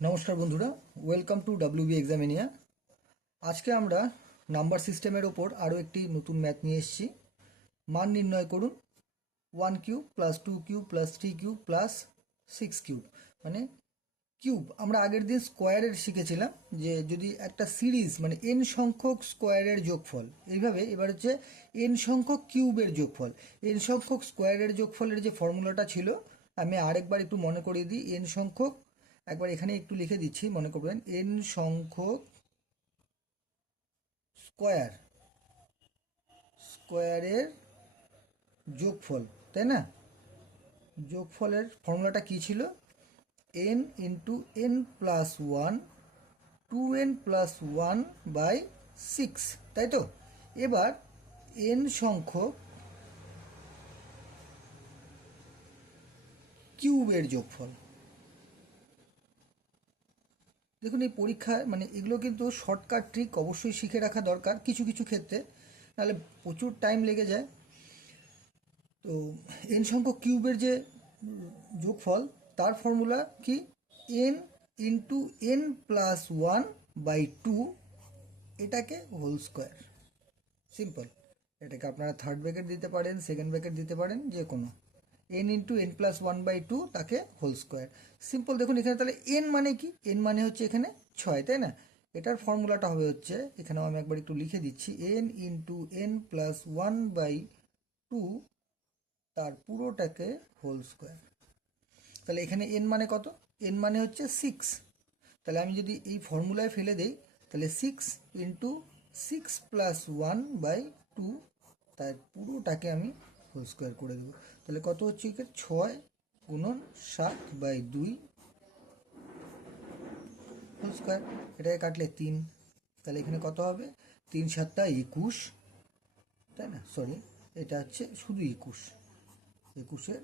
নমস্কার বন্ধুরা, welcome to WB এক্সামিনিয়া। আজকে আমরা নাম্বার সিস্টেমের ওপর আরও একটি নতুন ম্যাথ নিয়ে এসেছি। মান নির্ণয় করুন 1³ প্লাস 2³ প্লাস 3³ প্লাস 6³ মানে কিউব। আমরা আগের দিন স্কোয়ারের শিখেছিলাম যে যদি একটা সিরিজ মানে এন সংখ্যক স্কোয়ারের যোগফল, এইভাবে এবার হচ্ছে এন সংখ্যক কিউবের যোগফল। এন সংখ্যক স্কোয়ারের যোগফলের যে ফর্মুলাটা ছিল আমি আরেকবার একটু মনে করিয়ে দিই। এন সংখ্যক, একবার এখানে একটু লিখে দিচ্ছি, মনে করবেন এন সংখ্যক স্কোয়ার স্কোয়ারের যোগফল, তাই না? যোগফলের ফর্মুলাটা কি ছিল? N into n plus one 2n plus one by 6, তাই তো? এবার এন সংখ্যক কিউবের যোগফল। দেখুন এই পরীক্ষা মানে এগুলো কিন্তু শর্টকাট ট্রিক অবশ্যই শিখে রাখা দরকার কিছু কিছু ক্ষেত্রে, নাহলে প্রচুর টাইম লেগে যায়। তো এন সংখ্যক কিউবের যে যোগফল, তার ফর্মুলা কি? N into n plus one by two, এটাকে হোল স্কোয়ার। সিম্পল। এটাকে আপনারা থার্ড ব্র্যাকেট দিতে পারেন, সেকেন্ড ব্র্যাকেট দিতে পারেন, যে কোনো। N into n plus one by two, তাকে হোল স্কোয়ার। সিম্পল। দেখুন এখানে তাহলে এন মানে কি? এন মানে হচ্ছে এখানে 6, তাই না? এটার ফর্মুলাটা হবে হচ্ছে, এখানেও আমি একবার একটু লিখে দিচ্ছি, n into n plus one by two, তার পুরোটাকে হোল স্কোয়ার। তাহলে এখানে এন মানে কত? এন মানে হচ্ছে 6। তাহলে আমি যদি এই ফর্মুলায় ফেলে দেই, তাহলে 6 into 6 plus one by two, তার পুরোটাকে আমি হোল স্কোয়ার করে দেবো। তাহলে কত হচ্ছে? 6 গুণন 7 বাই 2 হোল স্কোয়ার। এটাকে কাটলে 3, তাহলে এখানে কত হবে? 3 7 21, তাই না? সরি, এটা হচ্ছে শুধু 21, 21-এর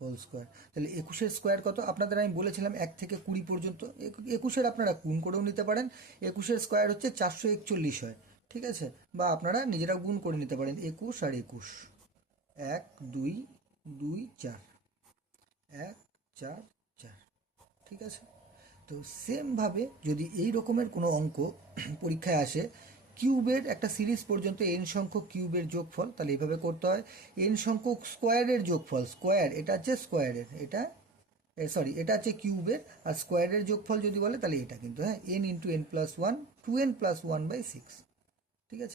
হোল স্কোয়ার। তাহলে 21-এর স্কোয়ার কত? আপনাদের আমি বলেছিলাম 1 থেকে 20 পর্যন্ত। 21-এর আপনারা গুণ করেও নিতে পারেন। 21-এর স্কোয়ার হচ্ছে 441 হয়, ঠিক আছে? বা আপনারা নিজেরা গুণ করে নিতে পারেন, 21 আর 21, 1 2 2 4, 1 4 4, ঠিক আছে? তো সেমভাবে যদি এই রকমের কোনো অঙ্ক পরীক্ষায় আসে, কিউবের একটা সিরিজ পর্যন্ত এন সংখ্যক কিউবের যোগফল, তাহলে এইভাবে করতে হয়। এন সংখ্যক স্কোয়ারের যোগফল, স্কোয়ার এটা হচ্ছে স্কোয়ারের, এটা সরি এটা হচ্ছে কিউবের, আর স্কোয়ারের যোগফল যদি বলে তাহলে এটা কিন্তু, হ্যাঁ, n into n plus one 2n plus one by 6, ঠিক আছে?